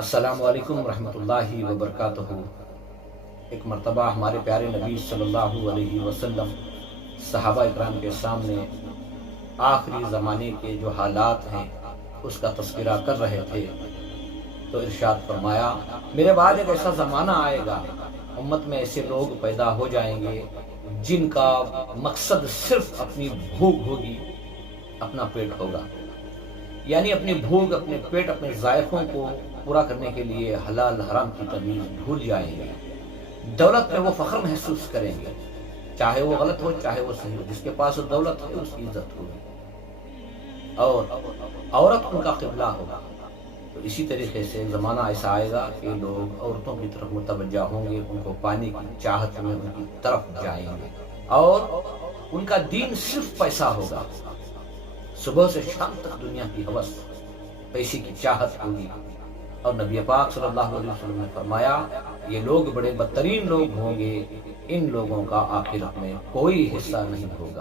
السلام علیکم ورحمۃ اللہ وبرکاتہ۔ ایک مرتبہ ہمارے پیارے نبی صلی اللہ علیہ وسلم صحابہ اکرام کے سامنے آخری زمانے کے جو حالات ہیں اس کا تذکرہ کر رہے تھے تو ارشاد فرمایا، میرے بعد ایک ایسا زمانہ آئے گا، امت میں ایسے لوگ پیدا ہو جائیں گے جن کا مقصد صرف اپنی بھوک ہوگی، اپنا پیٹ ہوگا، یعنی اپنی بھوک، اپنے پیٹ، اپنے ذائقوں کو پورا کرنے کے لیے حلال حرام کی تمیز بھول جائیں گے۔ دولت میں وہ فخر محسوس کریں گے، چاہے وہ غلط ہو چاہے وہ صحیح ہو، جس کے پاس دولت ہے اس کی عزت ہوگی اور عورت ان کا قبلہ ہوگا۔ تو اسی طریقے سے زمانہ ایسا آئے گا کہ لوگ عورتوں کی طرف متوجہ ہوں گے، ان کو پانے کی چاہت میں ان کی طرف جائیں گے اور ان کا دین صرف پیسہ ہوگا۔ صبح سے شام تک دنیا کی ہوس، پیسے کی چاہت ہوگی، اور نبی پاک صلی اللہ علیہ وسلم نے فرمایا یہ لوگ بڑے بدترین لوگ ہوں گے، ان لوگوں کا آخرت میں کوئی حصہ نہیں ہوگا۔